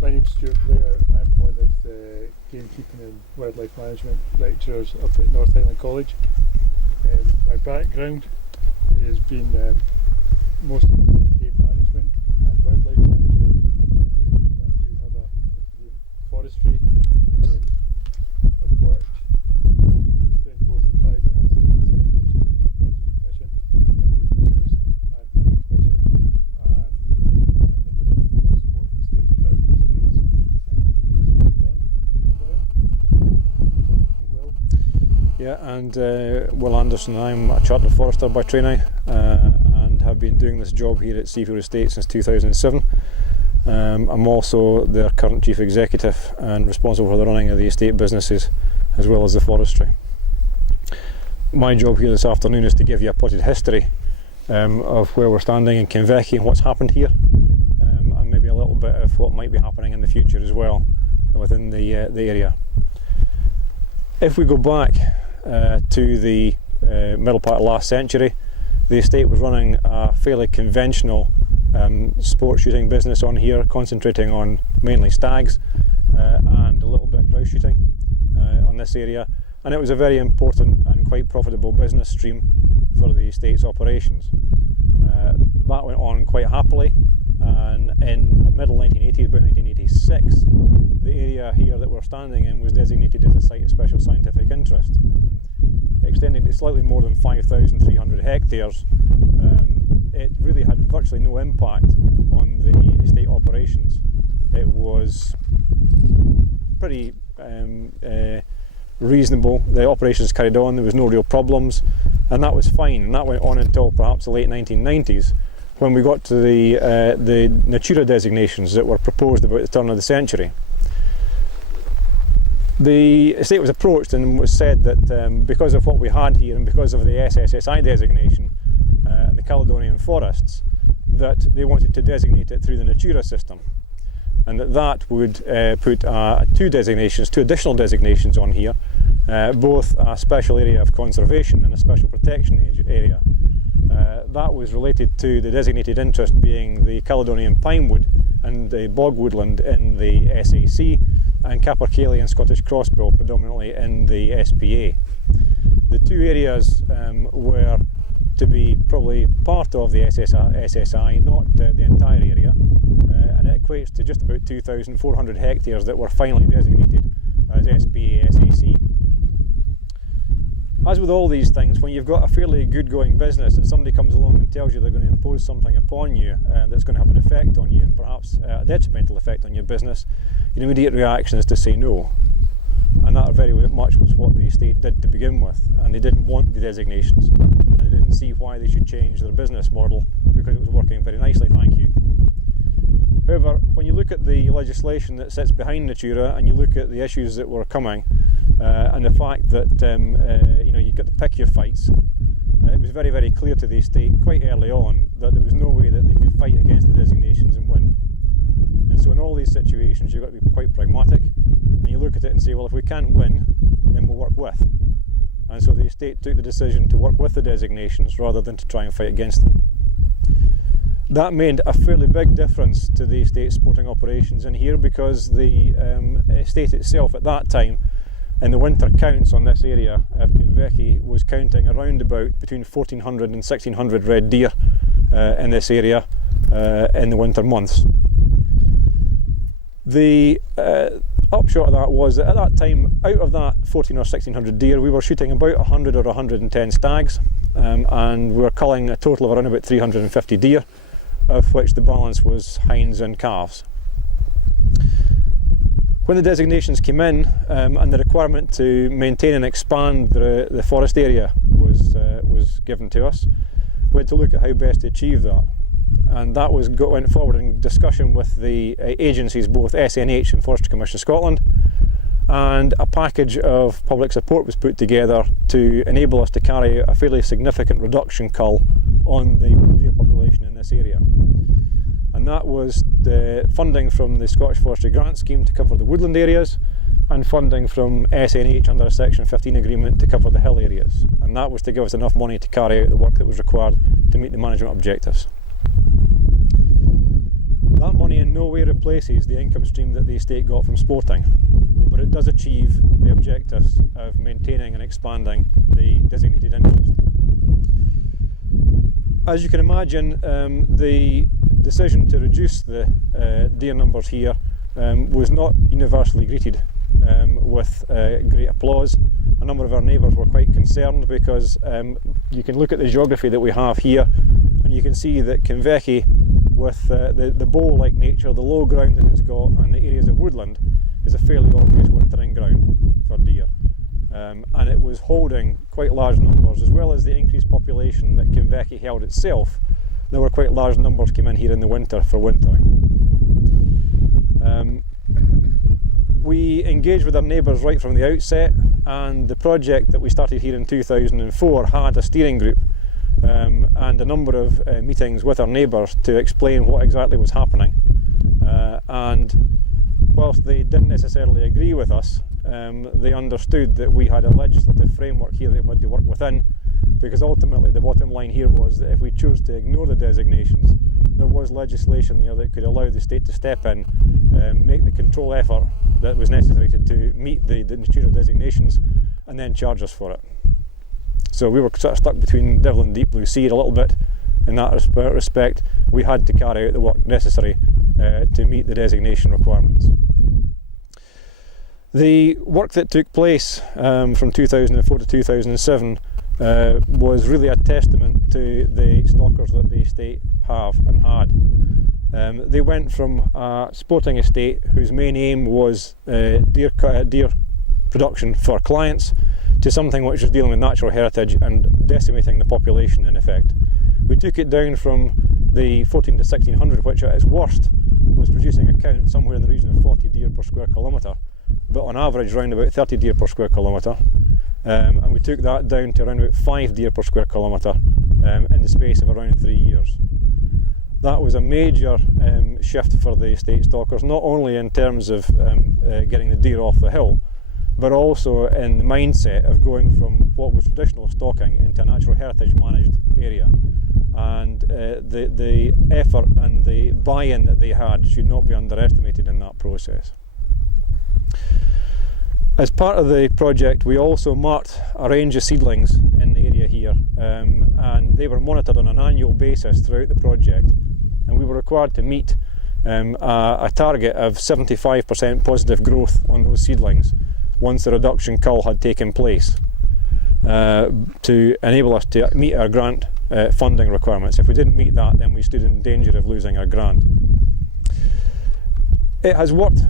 My name's Stewart Blair. I'm one of the gamekeeping and wildlife management lecturers up at North Highland College. My background has been mostly within game management and wildlife management. I do have a degree in forestry. I've worked within both the private and state sectors. I worked for the Forestry Commission for a number of years, and the New Commission, and a number of sporting estates, private estates. This is one. Yeah, and Will Anderson. I'm a chartered forester by training and have been doing this job here at Seafield Estate since 2007. I'm also their current chief executive and responsible for the running of the estate businesses as well as the forestry. My job here this afternoon is to give you a potted history of where we're standing in Kinveachy and what's happened here, and maybe a little bit of what might be happening in the future as well within the area. If we go back to the middle part of last century, the estate was running a fairly conventional sport shooting business on here, concentrating on mainly stags and a little bit of grouse shooting on this area, and it was a very important and quite profitable business stream for the estate's operations. That went on quite happily, and in the middle 1980s, about 1986, the area here that we're standing in was designated as a site of special scientific interest. Extending to slightly more than 5,300 hectares, it really had virtually no impact on the estate operations. It was pretty reasonable. The operations carried on, there was no real problems, and that was fine. And that went on until perhaps the late 1990s, when we got to the Natura designations that were proposed about the turn of the century. The estate was approached and was said that because of what we had here and because of the SSSI designation and the Caledonian forests, that they wanted to designate it through the Natura system, and that would put two additional designations on here, both a special area of conservation and a special protection area. That was related to the designated interest being the Caledonian pinewood and the bog woodland in the SAC, and Capercaillie and Scottish crossbill predominantly in the SPA. The two areas were to be probably part of the SSI, not the entire area, and it equates to just about 2,400 hectares that were finally designated as SPA SAC. As with all these things, when you've got a fairly good going business and somebody comes along and tells you they're going to impose something upon you that's going to have an effect on you, and perhaps a detrimental effect on your business, your immediate reaction is to say no. And that very much was what the estate did to begin with, and they didn't want the designations, and they didn't see why they should change their business model because it was working very nicely, thank you. However, when you look at the legislation that sits behind Natura and you look at the issues that were coming, and the fact that you've got to pick your fights, it was very, very clear to the estate quite early on that there was no way that they could fight against the designations and win. And so in all these situations you've got to be quite pragmatic, and you look at it and say, well, if we can't win, then we'll work with. And so the estate took the decision to work with the designations rather than to try and fight against them. That made a fairly big difference to the estate's sporting operations in here, because the estate itself at that time, in the winter counts on this area of Kinveachy, was counting around about between 1,400 and 1,600 red deer in this area in the winter months. The upshot of that was that at that time, out of that 1,400 or 1,600 deer, we were shooting about 100 or 110 stags, and we were culling a total of around about 350 deer, of which the balance was hinds and calves. When the designations came in and the requirement to maintain and expand the forest area was given to us, we had to look at how best to achieve that. And that went forward in discussion with the agencies, both SNH and Forestry Commission Scotland, and a package of public support was put together to enable us to carry a fairly significant reduction cull on the deer population in this area. And that was the funding from the Scottish Forestry Grant Scheme to cover the woodland areas, and funding from SNH under a Section 15 agreement to cover the hill areas. And that was to give us enough money to carry out the work that was required to meet the management objectives. That money in no way replaces the income stream that the estate got from sporting, but it does achieve the objectives of maintaining and expanding the designated interest. As you can imagine, the decision to reduce the deer numbers here was not universally greeted with great applause. A number of our neighbours were quite concerned because you can look at the geography that we have here and you can see that Kinveachy, with the bowl-like nature, the low ground that it's got and the areas of woodland, is a fairly obvious wintering ground for deer. And it was holding quite large numbers, as well as the increased population that Kinveachy held itself. There were quite large numbers came in here in the winter for wintering. We engaged with our neighbours right from the outset, and the project that we started here in 2004 had a steering group and a number of meetings with our neighbours to explain what exactly was happening. And whilst they didn't necessarily agree with us, they understood that we had a legislative framework here that we had to work within, because ultimately the bottom line here was that if we chose to ignore the designations, there was legislation there that could allow the state to step in, make the control effort that was necessary to meet the Natura designations, and then charge us for it. So we were sort of stuck between devil and deep blue sea a little bit in that respect. We had to carry out the work necessary to meet the designation requirements. The work that took place from 2004 to 2007 was really a testament to the stalkers that the estate have and had. They went from a sporting estate whose main aim was deer production for clients to something which was dealing with natural heritage and decimating the population in effect. We took it down from the 14 to 1600, which at its worst was producing a count somewhere in the region of 40 deer per square kilometre, but on average around about 30 deer per square kilometre. And we took that down to around about 5 deer per square kilometre in the space of around 3 years. That was a major shift for the estate stalkers, not only in terms of getting the deer off the hill, but also in the mindset of going from what was traditional stalking into a natural heritage managed area. And the effort and the buy-in that they had should not be underestimated in that process. As part of the project, we also marked a range of seedlings in the area here, and they were monitored on an annual basis throughout the project, and we were required to meet a target of 75% positive growth on those seedlings once the reduction cull had taken place, to enable us to meet our grant funding requirements. If we didn't meet that, then we stood in danger of losing our grant. It has worked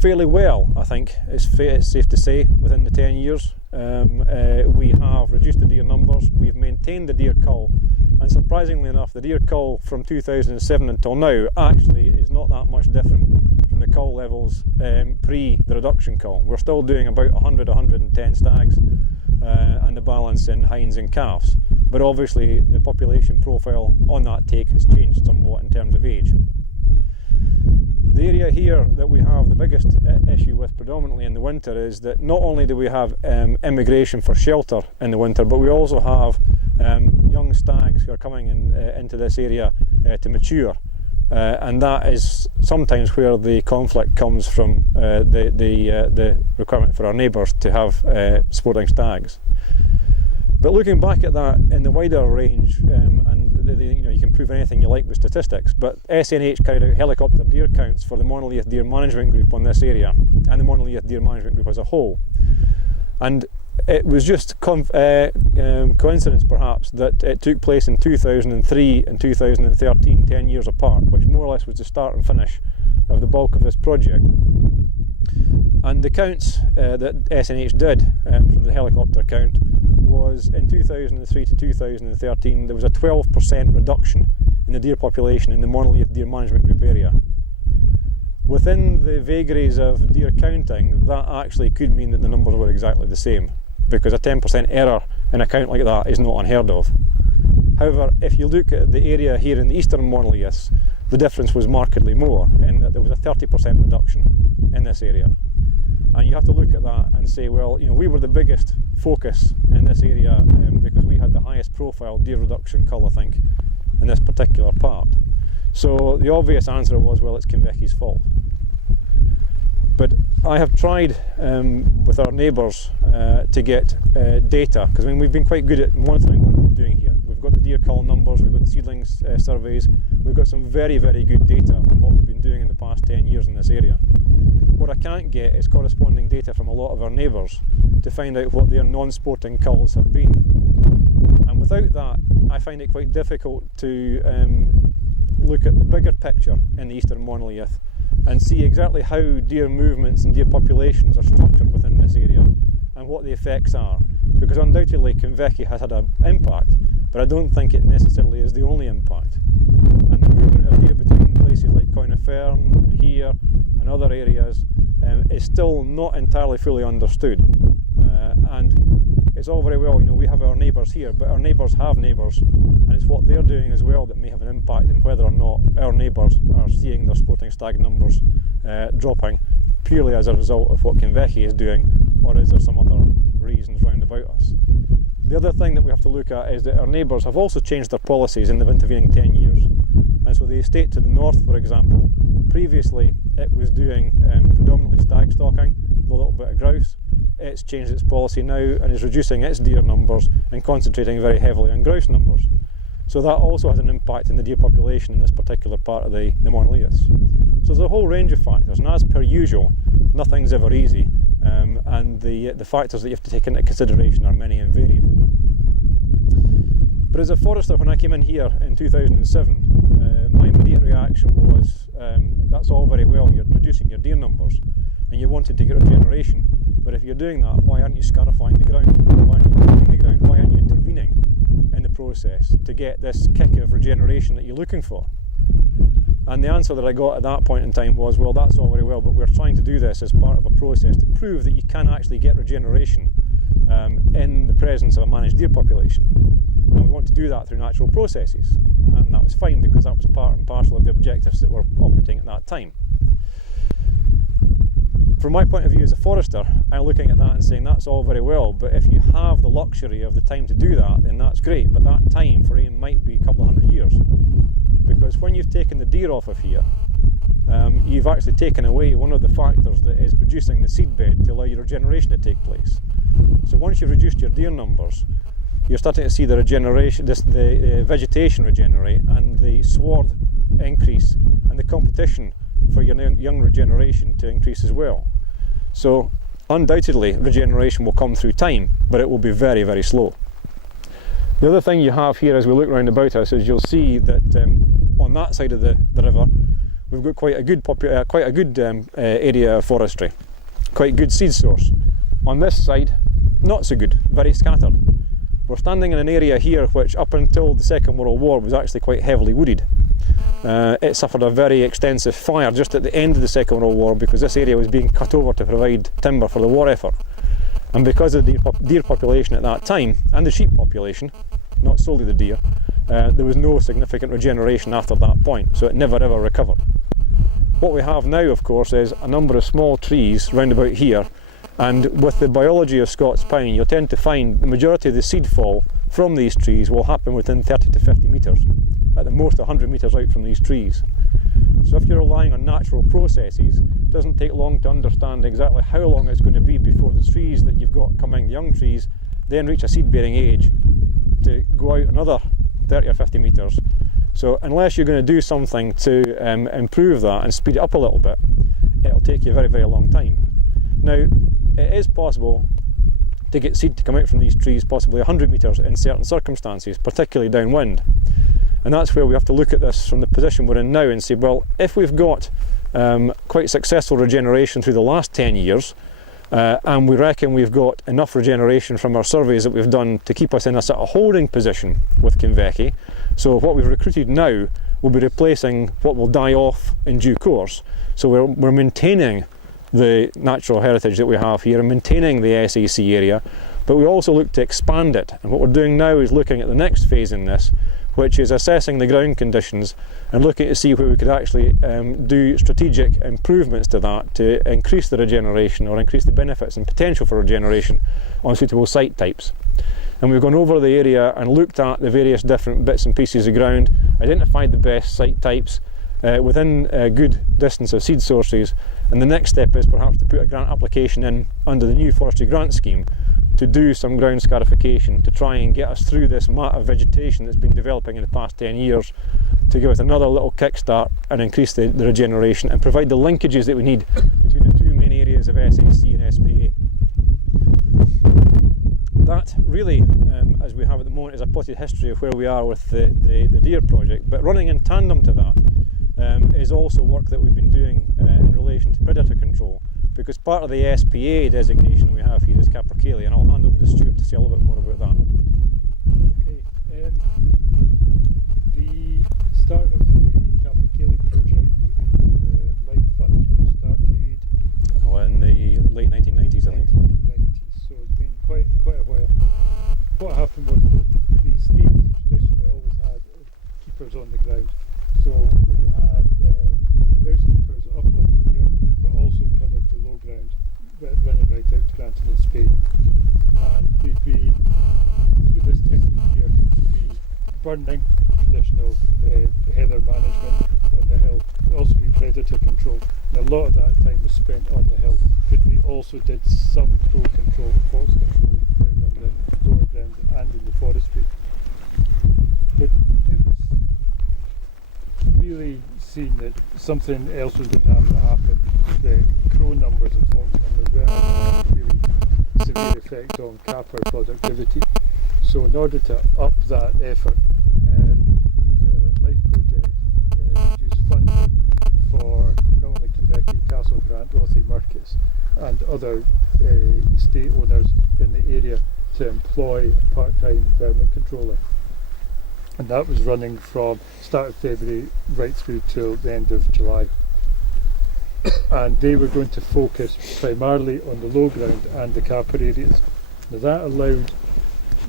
fairly well, I think it's safe to say, within the 10 years. We have reduced the deer numbers, we've maintained the deer cull, and surprisingly enough, the deer cull from 2007 until now actually is not that much different from the cull levels pre the reduction cull. We're still doing about 100-110 stags and the balance in hinds and calves, but obviously the population profile on that take has changed somewhat in terms of age. The area here that we have the biggest issue with predominantly in the winter is that not only do we have immigration for shelter in the winter, but we also have young stags who are coming into this area to mature, and that is sometimes where the conflict comes from, the requirement for our neighbours to have sporting stags. But looking back at that in the wider range, and you can prove anything you like with statistics, but SNH carried out helicopter deer counts for the Monolith Deer Management Group on this area, and the Monolith Deer Management Group as a whole. And it was just coincidence perhaps that it took place in 2003 and 2013, 10 years apart, which more or less was the start and finish of the bulk of this project. And the counts that SNH did from the helicopter count was in 2003 to 2013 there was a 12% reduction in the deer population in the Monolith Deer Management Group area. Within the vagaries of deer counting, that actually could mean that the numbers were exactly the same, because a 10% error in a count like that is not unheard of. However, if you look at the area here in the eastern monoliths, the difference was markedly more, in that there was a 30% reduction in this area. And you have to look at that and say, well, we were the biggest focus in this area because we had the highest profile deer reduction cull, I think, in this particular part. So the obvious answer was, well, it's Kinveachy's fault. But I have tried with our neighbours to get data, because we've been quite good at monitoring what we've been doing here. We've got the deer cull numbers, we've got the seedlings surveys, we've got some very, very good data on what we've been doing in the past 10 years in this area. What I can't get is corresponding data from a lot of our neighbours to find out what their non-sporting culls have been. And without that, I find it quite difficult to look at the bigger picture in the eastern monolith and see exactly how deer movements and deer populations are structured within this area and what the effects are. Because undoubtedly Kinveachy has had an impact, but I don't think it necessarily is the only impact. And the movement of deer between places like Coinafern and here and other areas is still not entirely fully understood. And it's all very well, we have our neighbours here, but our neighbours have neighbours, and it's what they're doing as well that may have an impact in whether or not our neighbours are seeing their sporting stag numbers dropping purely as a result of what Kinveachy is doing, or is there some other reasons round about us. The other thing that we have to look at is that our neighbours have also changed their policies in the intervening 10 years. And so the estate to the north, for example, previously it was doing predominantly stag stalking with a little bit of grouse. It's changed its policy now and is reducing its deer numbers and concentrating very heavily on grouse numbers. So that also has an impact in the deer population in this particular part of the monoliths. So there's a whole range of factors, and as per usual, nothing's ever easy, and the factors that you have to take into consideration are many and varied. But as a forester, when I came in here in 2007, my immediate reaction was, that's all very well, you're reducing your deer numbers and you wanted to get regeneration, but if you're doing that, why aren't you scarifying the ground? Why aren't you moving the ground? Why aren't you intervening in the process to get this kick of regeneration that you're looking for? And the answer that I got at that point in time was, well, that's all very well, but we're trying to do this as part of a process to prove that you can actually get regeneration in the presence of a managed deer population. And we want to do that through natural processes. And that was fine, because that was part and parcel of the objectives that were operating at that time. From my point of view as a forester, I'm looking at that and saying that's all very well, but if you have the luxury of the time to do that, then that's great, but that time frame might be a couple of 100 years. Because when you've taken the deer off of here, you've actually taken away one of the factors that is producing the seedbed to allow your regeneration to take place. So once you've reduced your deer numbers, you're starting to see the regeneration, the vegetation regenerate, and the sward increase, and the competition for your young regeneration to increase as well. So undoubtedly regeneration will come through time, but it will be very, very slow. The other thing you have here as we look round about us is you'll see that on that side of the river we've got quite a good area of forestry, quite good seed source. On this side, not so good, very scattered. We're standing in an area here which up until the Second World War was actually quite heavily wooded. It suffered a very extensive fire just at the end of the Second World War because this area was being cut over to provide timber for the war effort. And because of the deer population at that time, and the sheep population, not solely the deer, there was no significant regeneration after that point, so it never ever recovered. What we have now, of course, is a number of small trees round about here, and with the biology of Scots pine, you'll tend to find the majority of the seed fall from these trees will happen within 30 to 50 metres, at the most 100 metres out from these trees. So if you're relying on natural processes, it doesn't take long to understand exactly how long it's going to be before the trees that you've got coming, the young trees, then reach a seed-bearing age to go out another 30 or 50 metres. So unless you're going to do something to improve that and speed it up a little bit, it'll take you a very, very long time. Now, it is possible to get seed to come out from these trees possibly 100 metres in certain circumstances, particularly downwind. And that's where we have to look at this from the position we're in now and say, well, if we've got quite successful regeneration through the last 10 years, and we reckon we've got enough regeneration from our surveys that we've done to keep us in a sort of holding position with Kinveachy, so what we've recruited now will be replacing what will die off in due course. So we're maintaining the natural heritage that we have here and maintaining the SAC area, but we also look to expand it. And what we're doing now is looking at the next phase in this, which is assessing the ground conditions and looking to see where we could actually do strategic improvements to that to increase the regeneration or increase the benefits and potential for regeneration on suitable site types. and we've gone over the area and looked at the various different bits and pieces of ground, identified the best site types within a good distance of seed sources, and the next step is perhaps to put a grant application in under the new forestry grant scheme to do some ground scarification to try and get us through this mat of vegetation that's been developing in the past 10 years, to give us another little kickstart and increase the regeneration and provide the linkages that we need between the two main areas of SAC and SPA. That really, as we have at the moment, is a potted history of where we are with the deer project, but running in tandem to that is also work that we've been doing in relation to predator control, because part of the SPA designation we have here is capercaillie, and I'll hand over to Stewart to say a little bit more about that. Okay, the start of the capercaillie project would be the Life Fund, which started In the late 1990s, I think. 1990s, so it's been quite a while. What happened was that the state traditionally always had keepers on the ground, so we had grouse keepers up on here, but also covered the low ground, running right out to Granton and Spey. And they'd be, through this time of the year, be burning traditional heather management on the hill. There'd also be predator control, and a lot of that time was spent on the hill, but we also did some crow control, fox control down on the lower ground and in the forestry. But it was really seen that something else was going to have to happen. The crow numbers and fox numbers were having a really severe effect on capper productivity. So in order to up that effort, the Life Project used funding for not only Kinveachy Castle Grant, Rothy Murkis and other estate owners in the area to employ a part-time vermin controller. And that was running from start of February right through till the end of July. And they were going to focus primarily on the low ground and the capper areas. Now that allowed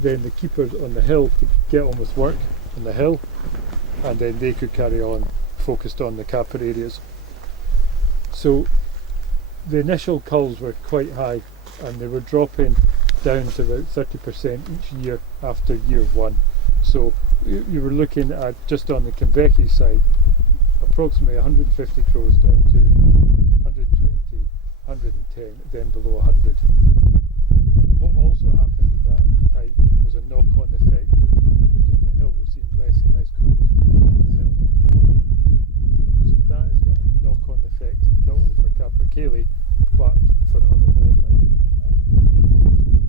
then the keepers on the hill to get on with work on the hill, and then they could carry on focused on the capper areas. So the initial culls were quite high, and they were dropping down to about 30% each year after year one. So you were looking at, just on the Kinveachy side, approximately 150 crows down to 120, 110, then below 100. What also happened at that time was a knock-on effect that the keepers on the hill were seeing less and less crows on the hill. So that has got a knock-on effect not only for capercaillie but for other wildlife. And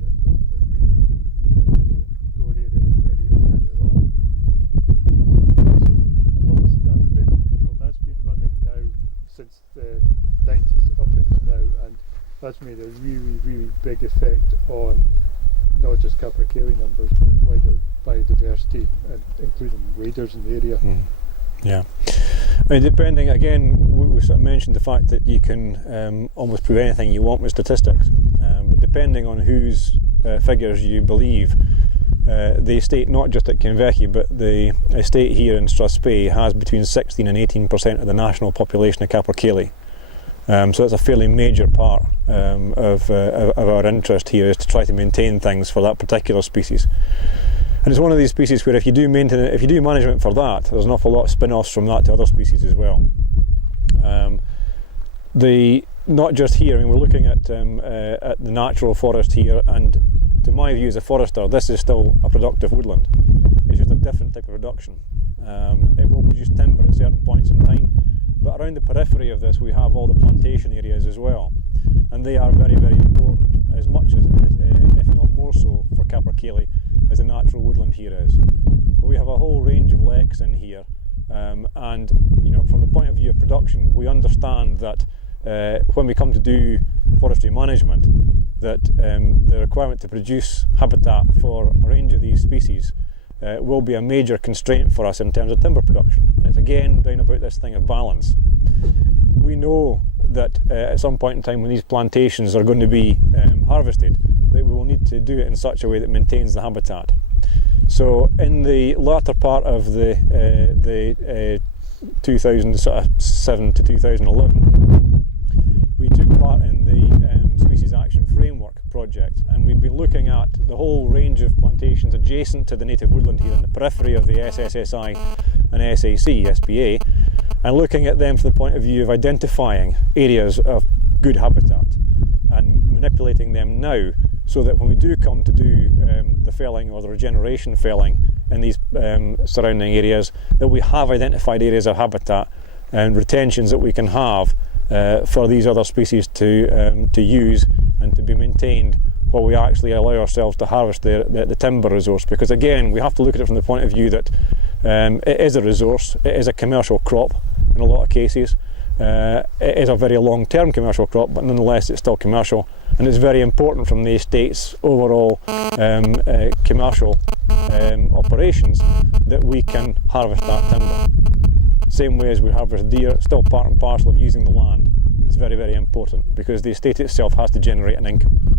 that talked about waders in the lower area earlier on. So amongst that predator control, that's been running now since the 90s up until now, and that's made a really big effect on not just capercaillie numbers but wider biodiversity, and including waders in the area. Yeah, I mean, depending, again, we sort of mentioned the fact that you can almost prove anything you want with statistics, but depending on whose figures you believe, the estate, not just at Kinveachy, but the estate here in Strathspey has between 16 and 18% of the national population of capercaillie. So that's a fairly major part of our interest here, is to try to maintain things for that particular species. And it's one of these species where if you do management for that, there's an awful lot of spin-offs from that to other species as well. Not just here, I mean, we're looking at the natural forest here, and to my view as a forester, this is still a productive woodland. It's just a different type of production. It will produce timber at certain points in time, but around the periphery of this we have all the plantation areas as well, and they are very important, as much as, if not more so, for capercaillie as the natural woodland here is. But we have a whole range of leks in here, and you know, from the point of view of production, we understand that when we come to do forestry management, that the requirement to produce habitat for a range of these species will be a major constraint for us in terms of timber production. And it's again down about this thing of balance. We know that at some point in time when these plantations are going to be harvested, that we will need to do it in such a way that maintains the habitat. So in the latter part of the 2007 to 2011, we took part in the Species Action Framework project, and we been looking at the whole range of plantations adjacent to the native woodland here in the periphery of the SSSI and SAC, SPA, and looking at them from the point of view of identifying areas of good habitat and manipulating them now, so that when we do come to do the felling or the regeneration felling in these surrounding areas, that we have identified areas of habitat and retentions that we can have for these other species to use and to be maintained while we actually allow ourselves to harvest the timber resource. Because again, we have to look at it from the point of view that it is a resource, it is a commercial crop in a lot of cases. It is a very long-term commercial crop, but nonetheless it's still commercial, and it's very important from the estate's overall commercial operations that we can harvest that timber. Same way as we harvest deer, it's still part and parcel of using the land. It's very, very important because the estate itself has to generate an income.